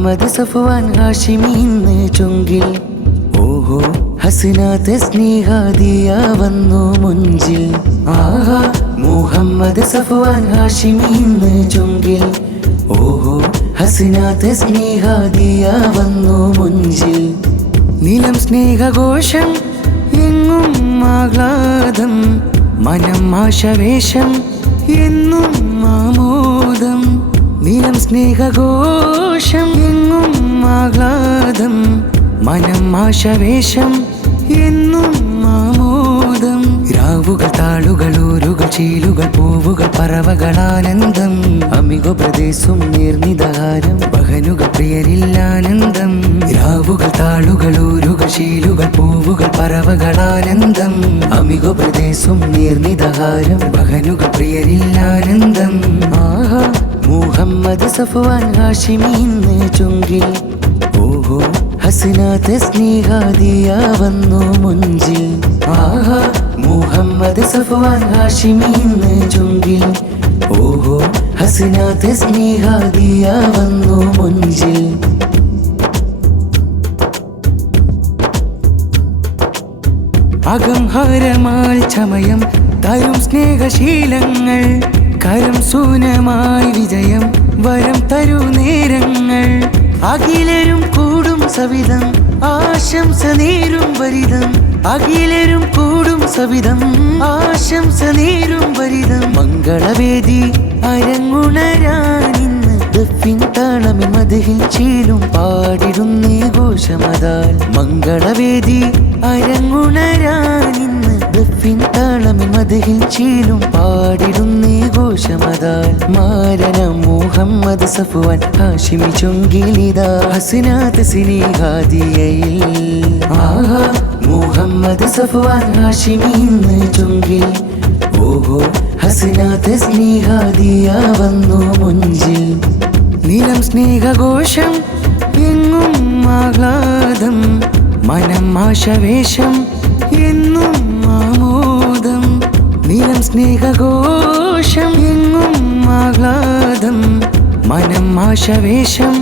മുഹമ്മദ് സഫ്വാൻ ഹാഷിമി ഇന്ന് ചുങ്കിൽ. ഓഹോ ഹസ്ന തസ്നീഹ ദിയ വന്നു മുഞ്ചിൽ. ആഹാ മുഹമ്മദ് സഫ്വാൻ ഹാഷിമി ഇന്ന് ചുങ്കിൽ. ഓഹോ ഹസ്ന തസ്നീഹ ദിയ വന്നു മുഞ്ചിൽ. നിലം സ്നേഹഘോഷം എങ്ങും ആഹ്ലാദം, മനം ആശവേശം എന്നും ആമോദം. നിലം സ്നേഹഘോഷം എങ്ങും ആഹ്ലാദം, മനം ആശവേശം എന്നും ആമോദം. രാവുകൾ താളുകൾ ഊരുകൾ ചീലുകൾ പൂവുകൾ പറവകളാനന്ദം. അമികോ പ്രദേശം നീർനിദഹാരം ബഹനുകൾ പ്രിയരില്ലാനന്ദം. രാവുകൾ താളുകൾ ഊരുകൾ ചീലുകൾ പൂവുകൾ പറവകളാനന്ദം. അമികോ പ്രദേശം നീർനിദഹാരം ബഹനുകൾ പ്രിയരില്ലാനന്ദം. ആഹാ മുഹമ്മദ് സഫ്വാൻ ഹാഷിമി ഇന്ന് ചുങ്കിൽ. ഓഹോ ഹസ്ന തസ്നീഹ ദിയ വന്നു മുഞ്ചിൽ. ആഹാ മുഹമ്മദ് സഫ്വാൻ ഹാഷിമി ഇന്ന് ചുങ്കിൽ. ഓഹോ ഹസ്ന തസ്നീഹ ദിയ വന്നു മുഞ്ചിൽ. അകംഹാരമാൽ ചമയം തരും സ്നേഹശീലങ്ങൾ. കരം സൂനമായി വിജയം വരം തരൂ നേരങ്ങൾ. അഖിലരും കൂടും സവിധം ആശംസ നേരും വരിതം. അഖിലരും കൂടും സവിധം ആശംസ നേരും വരിതം. മംഗളവേദി അരങ്ങുണരാനിന്ന് ദഫിൻ താളമി മദഹിൽ ചീലും പാടിടുന്നേ ഘോഷമതാൽ. മംഗളവേദി അരങ്ങുണരാനിന്ന് ദഫിൻ താളമി മദഹിൽ ചീലും പാടിടുന്നേ ഘോഷമതാൽ. മാരണം മുഹമ്മദ് സഫ്വാൻ ഹാഷിമി ചുങ്കിലിതാ ഹസ്ന തസ്നീഹ ദിയയിൽ. ആഹാ മുഹമ്മദ് സഫ്വാൻ ഹാഷിമി ഇന്ന് ചുങ്കിൽ. ഓഹോ ഹസ്ന തസ്നീഹ ദിയ വന്നു മുഞ്ചിൽ. നിലം സ്നേഹഘോഷം എങ്ങും ആഹ്ലാദം, മനം ആശവേശം എന്നും ആമോദം. നിലം സ്നേഹഘോഷം എങ്ങും ആഹ്ലാദം, മനം ആശവേശം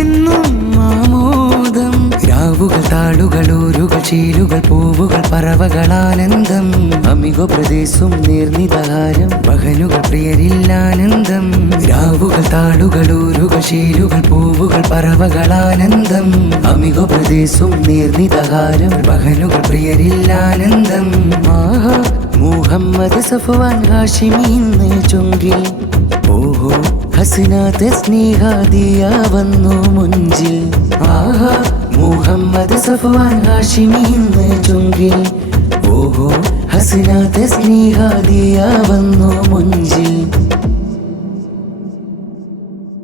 എന്നും ആമോദം. രാവുകൾ താളുകൾ ഊരുകൾ ചീലുകൾ പൂവുകൾ പറവകളാനന്ദം. അമികോ പ്രദേശം നീർനിദഹാരം ബഹനുകൾ പ്രിയരില്ലാനന്ദം. രാവുകൾ താളുകൾ ഊരുകൾ ചീലുകൾ പൂവുകൾ പറവകളാനന്ദം. അമികോ പ്രദേശം നീർനിദഹാരം ബഹനുകൾ പ്രിയരില്ലാനന്ദം. ആഹാ മുഹമ്മദ് സഫ്വാൻ ഹാഷിമി ഇന്ന് ചുങ്കിൽ. ഓഹോ ഹസ്ന തസ്നീഹ ദിയ വന്നു മുഞ്ചിൽ. ആഹാ മുഹമ്മദ് സഫ്വാൻ ഹാഷിമി ഇന്ന് ചുങ്കിൽ. ഓഹോ ഹസ്ന തസ്നീഹ ദിയ വന്നു മുഞ്ചിൽ.